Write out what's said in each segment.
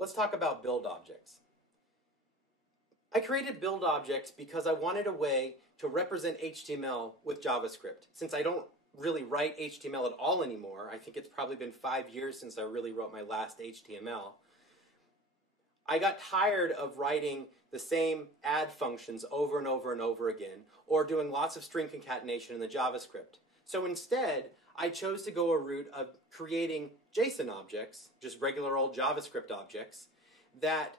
Let's talk about build objects. I created build objects because I wanted a way to represent HTML with JavaScript. Since I don't really write HTML at all anymore, I think it's probably been 5 years since I really wrote my last HTML, I got tired of writing the same add functions over and over and over again, or doing lots of string concatenation in the JavaScript. So instead, I chose to go a route of creating JSON objects, just regular old JavaScript objects, that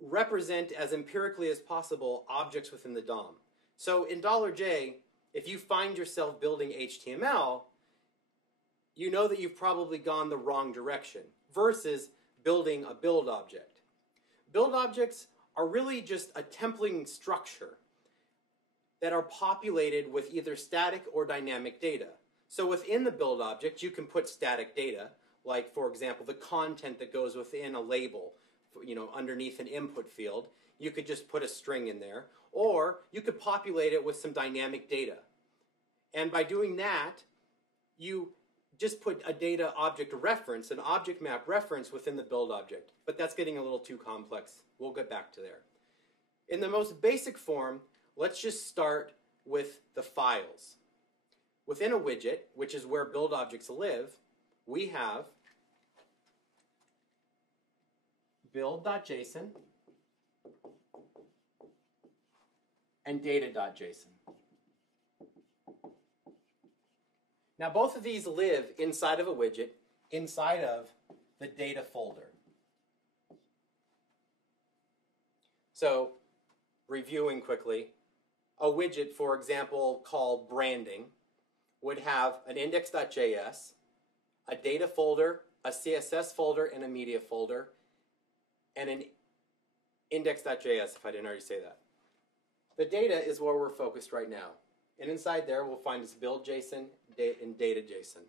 represent as empirically as possible objects within the DOM. So in $J, if you find yourself building HTML, you know that you've probably gone the wrong direction versus building a build object. Build objects are really just a templating structure that are populated with either static or dynamic data. So within the build object, you can put static data, like, for example, the content that goes within a label, underneath an input field. You could just put a string in there, or you could populate it with some dynamic data. And by doing that, you just put a data object reference, an object map reference within the build object. But that's getting a little too complex. We'll get back to there. In the most basic form, let's just start with the files. Within a widget, which is where build objects live, we have build.json and data.json. Now both of these live inside of a widget, inside of the data folder. So, reviewing quickly, a widget, for example, called branding, would have an index.js, a data folder, a CSS folder, and a media folder, and an index.js, if I didn't already say that. The data is where we're focused right now. And inside there, we'll find this build.json and data.json.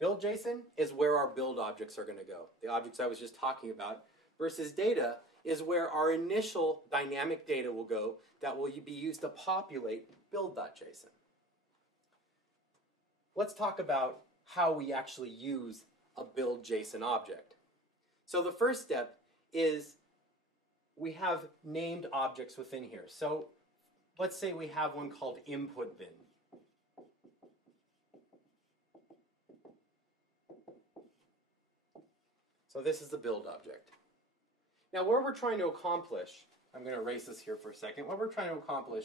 Build.json is where our build objects are going to go, the objects I was just talking about, versus data is where our initial dynamic data will go that will be used to populate build.json. Let's talk about how we actually use a build.json object. So the first step is we have named objects within here. So let's say we have one called input bin. So this is the build object. Now what we're trying to accomplish, I'm going to erase this here for a second, what we're trying to accomplish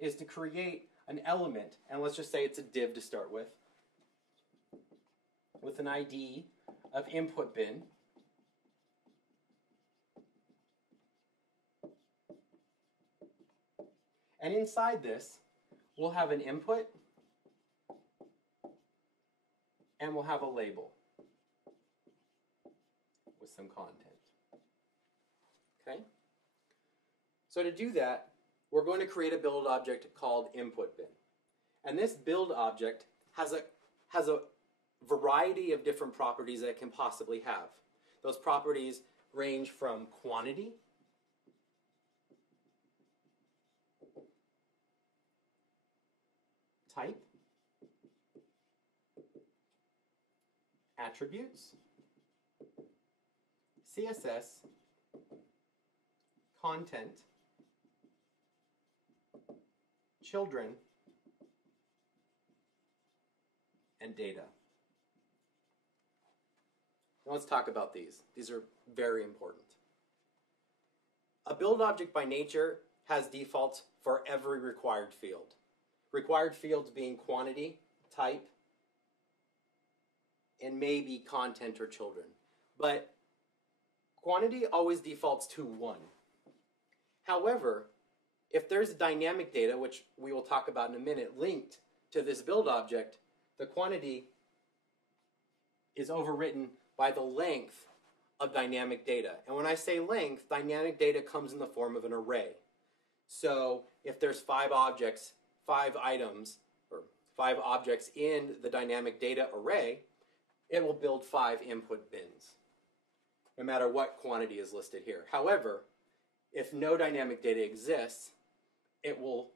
is to create an element, and let's just say it's a div to start with an ID of input bin. And inside this, we'll have an input, and we'll have a label with some content. Okay? So to do that, we're going to create a build object called input bin. And this build object has a variety of different properties that it can possibly have. Those properties range from quantity, type, attributes, CSS, content, children, and data. Now let's talk about these. These are very important. A build object by nature has defaults for every required field. Required fields being quantity, type, and maybe content or children. But quantity always defaults to 1. However, if there's dynamic data, which we will talk about in a minute, linked to this build object, the quantity is overwritten by the length of dynamic data. And when I say length, dynamic data comes in the form of an array. So if there's 5 objects, 5 items, or 5 objects in the dynamic data array, it will build 5 input bins, no matter what quantity is listed here. However, if no dynamic data exists, it will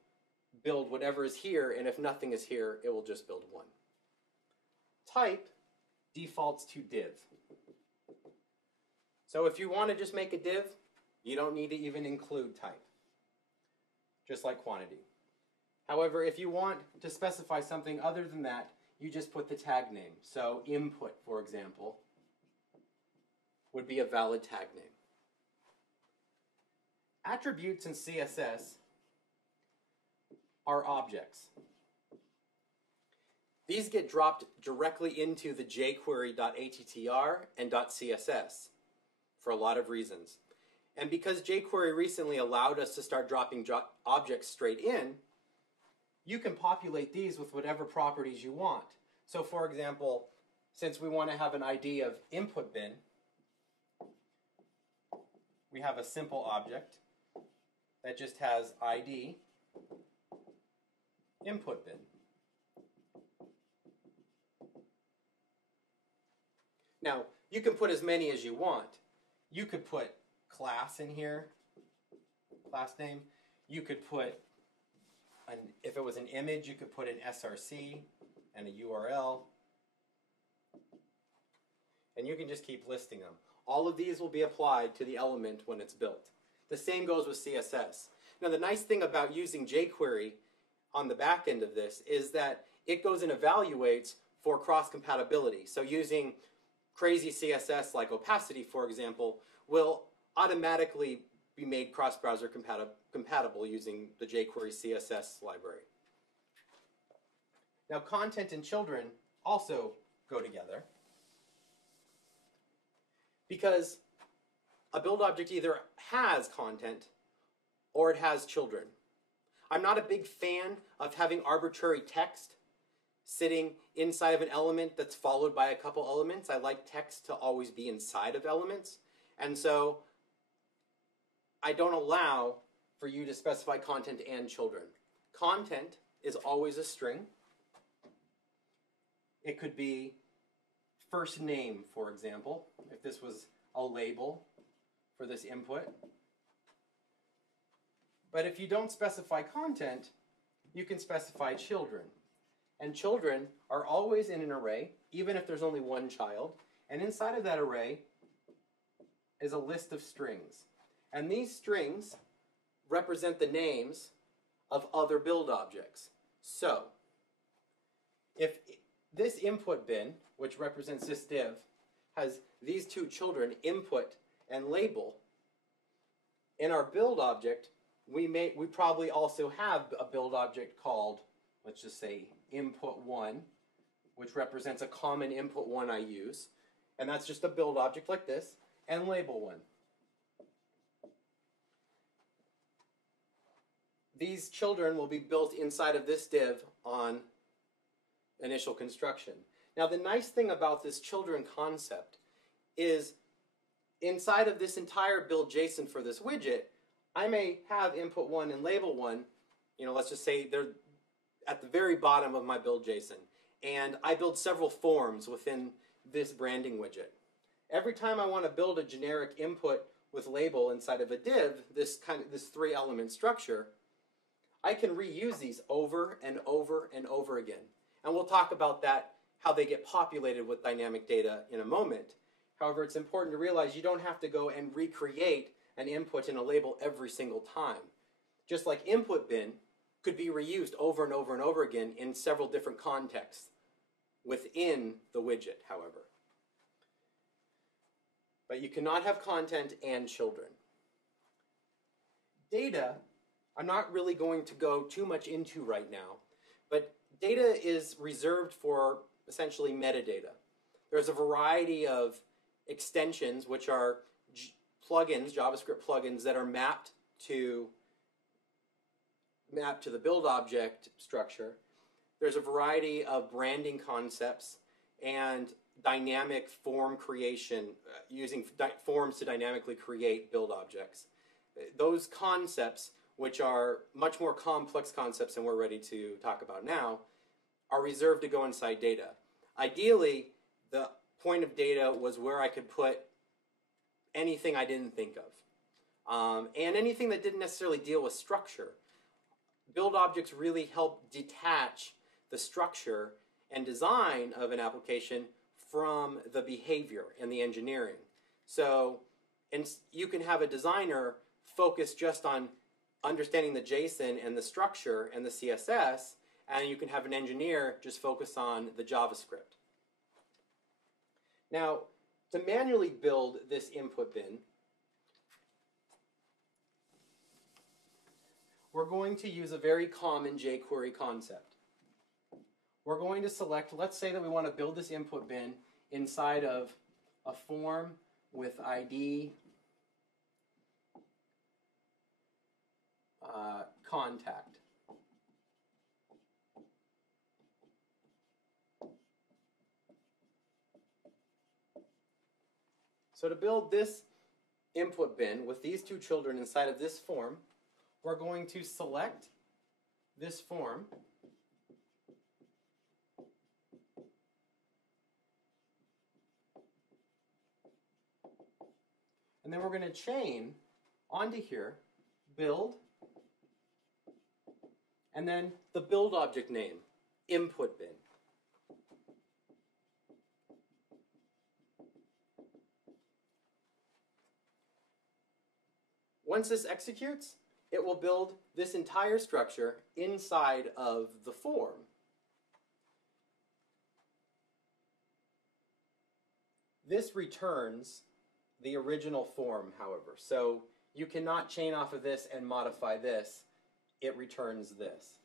build whatever is here, and if nothing is here, it will just build 1. Type defaults to div. So if you want to just make a div, you don't need to even include type, just like quantity. However, if you want to specify something other than that, you just put the tag name. So input, for example, would be a valid tag name. Attributes in CSS are objects. These get dropped directly into the jQuery.attr and .css for a lot of reasons. And because jQuery recently allowed us to start dropping objects straight in, you can populate these with whatever properties you want. So for example, since we want to have an ID of input bin, we have a simple object that just has ID input bin. Now, you can put as many as you want. You could put class in here, class name. You could put, if it was an image, you could put an SRC and a URL. And you can just keep listing them. All of these will be applied to the element when it's built. The same goes with CSS. Now, the nice thing about using jQuery on the back end of this is that it goes and evaluates for cross-compatibility. So using crazy CSS like opacity, for example, will automatically be made cross-browser compatible using the jQuery CSS library. Now, content and children also go together because a build object either has content or it has children. I'm not a big fan of having arbitrary text sitting inside of an element that's followed by a couple elements. I like text to always be inside of elements. And so I don't allow for you to specify content and children. Content is always a string. It could be first name, for example, if this was a label for this input. But if you don't specify content, you can specify children. And children are always in an array, even if there's only one child. And inside of that array is a list of strings. And these strings represent the names of other build objects. So, if this input bin, which represents this div, has these two children, input and label, in our build object, we probably also have a build object called, let's just say, input1, which represents a common input one I use. And that's just a build object like this, and label1. These children will be built inside of this div on initial construction. Now, the nice thing about this children concept is inside of this entire build JSON for this widget, I may have input1 and label1, let's just say they're at the very bottom of my build JSON. And I build several forms within this branding widget. Every time I want to build a generic input with label inside of a div, this three element structure, I can reuse these over and over and over again. And we'll talk about that, how they get populated with dynamic data in a moment. However, it's important to realize you don't have to go and recreate an input and a label every single time. Just like input bin could be reused over and over and over again in several different contexts within the widget, however. But you cannot have content and children. Data, I'm not really going to go too much into right now, but data is reserved for essentially metadata. There's a variety of extensions, which are plugins, JavaScript plugins, that are mapped to the build object structure. There's a variety of branding concepts and dynamic form creation, using forms to dynamically create build objects. Those concepts, which are much more complex concepts than we're ready to talk about now, are reserved to go inside data. Ideally, the point of data was where I could put anything I didn't think of, and anything that didn't necessarily deal with structure. Build objects really help detach the structure and design of an application from the behavior and the engineering. So And you can have a designer focus just on understanding the JSON and the structure and the CSS, and you can have an engineer just focus on the JavaScript. Now, to manually build this input bin, we're going to use a very common jQuery concept. We're going to select, let's say that we want to build this input bin inside of a form with ID contact. So to build this input bin with these two children inside of this form, we're going to select this form, and then we're going to chain onto here, build, and then the build object name, input bin. Once this executes, it will build this entire structure inside of the form. This returns the original form, however. So you cannot chain off of this and modify this. It returns this.